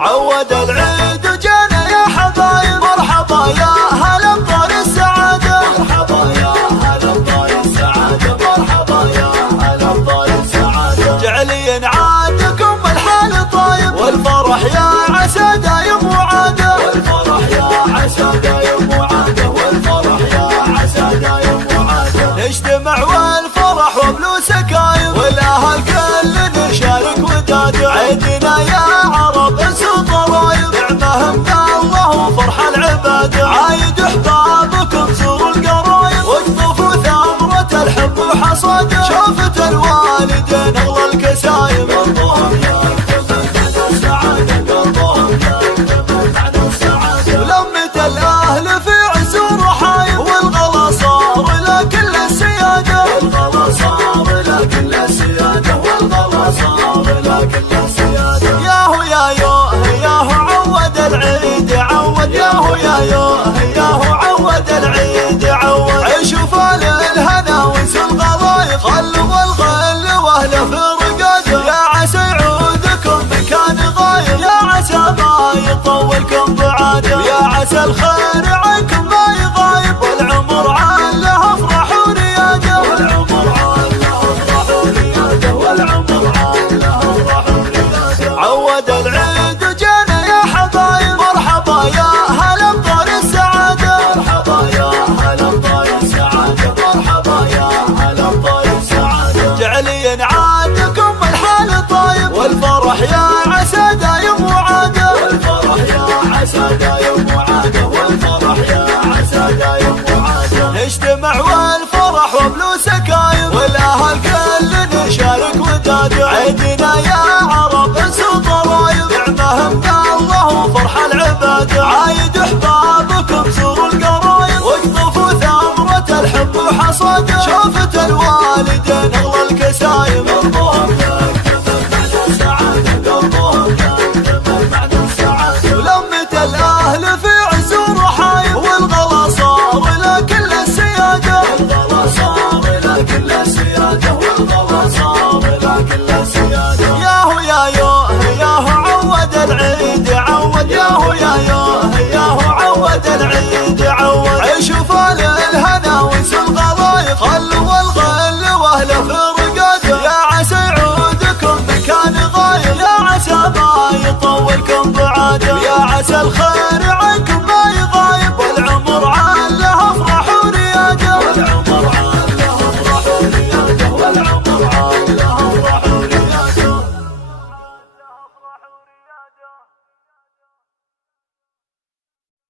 عود العيد وجانا يا حبايب، مرحبا يا هلا بطار السعادة، مرحبا يا هلا بطار السعادة، مرحبا يا هلا بطار السعادة. جعلي عادكم الحال طايب، والفرح يا عسى دايم وعادة، والفرح يا عسى دايم وعادة، والفرح يا عسى دايم وعادة. نجتمع والفرح وبلو سكايب، والاهل كل نشارك ودادة. عيدنا يا عرب انسوا ضرايب، نعمة من الله وفرح العبادة. عايد احبابكم زوروا القرايب، واقطفوا ثمرة الحب وحصاده. شافت الوالدين اغلى الكسايب، قلبهم يكتمل بعد السعادة، قلبهم يكتمل بعد السعادة. ولمة الاهل في عز ورحايب، والغلا صار لكل السيادة، والغلا صار لكل السيادة، والغلا صار لكل السيادة. ياهو ياهو ياهو عود العيد عود، ياهو ياهو ياهو عود العيد عود. عيشوا فال الهنا وانسوا الغلايب، خلوا الخل واهله في رقاده. يا عسى يعودكم مكان غايب، يا عسى ما يطولكم بعاده. يا عسى الخير عنكم ما يغايب، والعمر عاله افرح ورياده، والعمر عاله افرح ورياده، والعمر عاله افرح ورياده. عود العيد وجانا يا حبايب، مرحبا يا هلا بطار السعادة، مرحبا يا هلا بطار السعادة، مرحبا يا هلا بطار السعادة. جعلي عادكم الحال طايب، والفرح يا عسى دايم وعادة، والفرح يا عسى دايم وعادة، والفرح يا عسى دايم وعادة. نجتمع والفرح وبلو سكايب، والاهل كل نشارك ودادة. عيدنا يا عرب انسوا ضرايب، نعمة من الله وفرح العبادة. عايد احبابكم زوروا القرايب، واقطفوا ثمرة الحب وحصاده. شافت الوالدين اغلى الكسايب، قلبهم يكتمل بعد السعادة، قلبهم يكتمل بعد السعادة. ولمة الاهل في عز ورحايب، والغلا صار لكل السيادة، والغلا صار لكل السيادة، والغلا صار لكل السيادة. ياهو ياهو ياهو عود العيد عود، ياهو ياهو ياهو عود العيد عود. عيشوا فال الهنا وانسوا الغلايب، خلوا الخل واهله في رقاده. يا عسى يعودكم مكان غايب، يا عسى ما يطولكم بعاده. يا عسى الخير